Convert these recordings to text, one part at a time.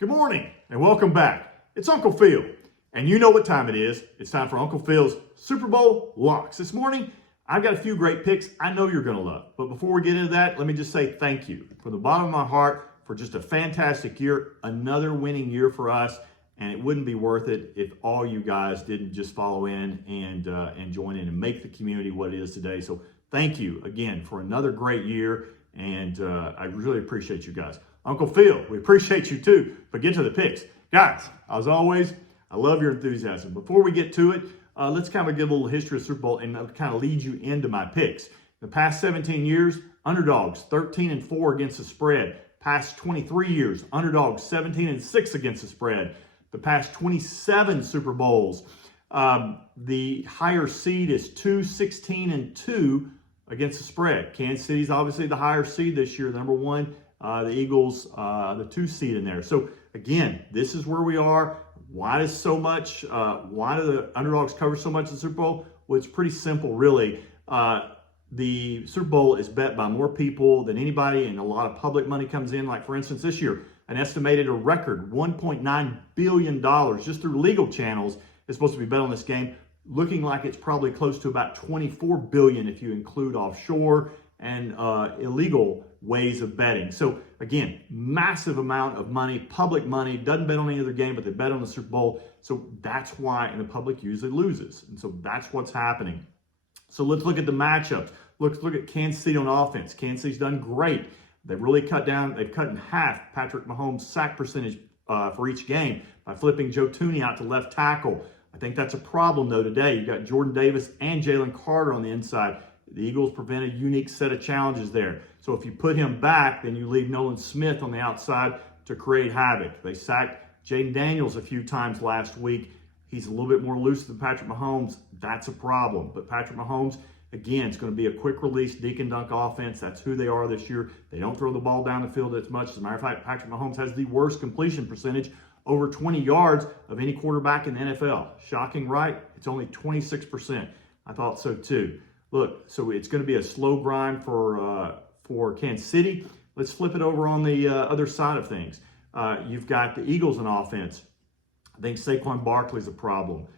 Good morning and welcome back. It's Uncle Phil, and you know what time it is. It's time for Uncle Phil's Super Bowl locks. This morning, I've got a few great picks I know you're going to love. But before we get into that, let me just say thank you from the bottom of my heart for just a fantastic year, another winning year for us, and it wouldn't be worth it if all you guys didn't just follow in and join in and make the community what it is today. So thank you again for another great year, and I really appreciate you guys. Uncle Phil, we appreciate you too, but get to the picks. Guys, as always, I love your enthusiasm. Before we get to it, let's kind of give a little history of Super Bowl and kind of lead you into my picks. The past 17 years, underdogs 13-4 against the spread. Past 23 years, underdogs 17-6 against the spread. The past 27 Super Bowls, the higher seed is 2-16-2 against the spread. Kansas City's obviously the higher seed this year, number one. The Eagles, the 2 seed in there. So again, this is where we are. Why do the underdogs cover so much in the Super Bowl? Well, it's pretty simple, really. The Super Bowl is bet by more people than anybody, and a lot of public money comes in. Like, for instance, this year, an estimated a record $1.9 billion just through legal channels is supposed to be bet on this game, looking like it's probably close to about $24 billion if you include offshore and illegal ways of betting. So again, massive amount of money, public money, doesn't bet on any other game, but they bet on the Super Bowl. So that's why, and the public usually loses. And so that's what's happening. So let's look at the matchups. Let's look at Kansas City on offense. Kansas City's done great. They've really cut in half Patrick Mahomes' sack percentage for each game by flipping Joe Thuney out to left tackle. I think that's a problem though today. You've got Jordan Davis and Jalen Carter on the inside. The Eagles present a unique set of challenges there. So if you put him back, then you leave Nolan Smith on the outside to create havoc. They sacked Jaden Daniels a few times last week. He's a little bit more loose than Patrick Mahomes. That's a problem. But Patrick Mahomes, again, it's going to be a quick release, dink and dunk offense. That's who they are this year. They don't throw the ball down the field as much. As a matter of fact, Patrick Mahomes has the worst completion percentage, over 20 yards of any quarterback in the NFL. Shocking, right? It's only 26%. I thought so too. Look, so it's going to be a slow grind for Kansas City. Let's flip it over on the other side of things. You've got the Eagles in offense. I think Saquon Barkley's a problem.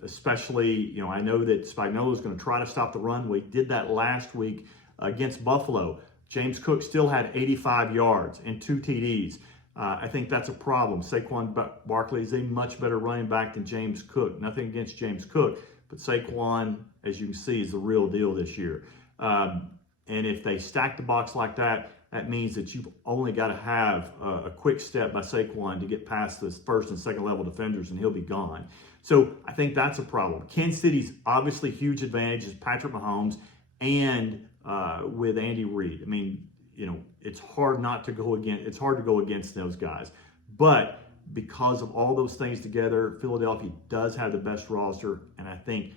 Especially, I know that Spagnuolo is going to try to stop the run. We did that last week against Buffalo. James Cook still had 85 yards and 2 TDs. I think that's a problem. Saquon Barkley is a much better running back than James Cook. Nothing against James Cook, but Saquon, as you can see, is the real deal this year. And if they stack the box like that, that means that you've only got to have a quick step by Saquon to get past the first and second level defenders, and he'll be gone. So I think that's a problem. Kansas City's obviously huge advantage is Patrick Mahomes and with Andy Reid. I mean, it's hard to go against those guys. But because of all those things together, Philadelphia does have the best roster, and I think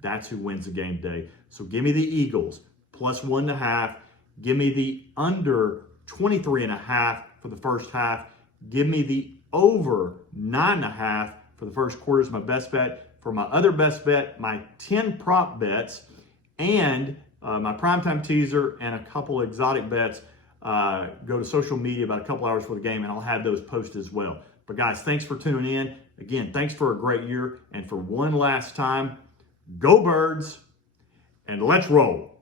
that's who wins the game today. So give me the Eagles plus 1.5. Give me the under 23.5 for the first half. Give me the over 9.5 for the first quarter is my best bet. For my other best bet, my 10 prop bets and my primetime teaser and a couple exotic bets, go to social media about a couple hours before the game, and I'll have those posted as well. But guys, thanks for tuning in. Again, thanks for a great year. And for one last time, go Birds, and let's roll.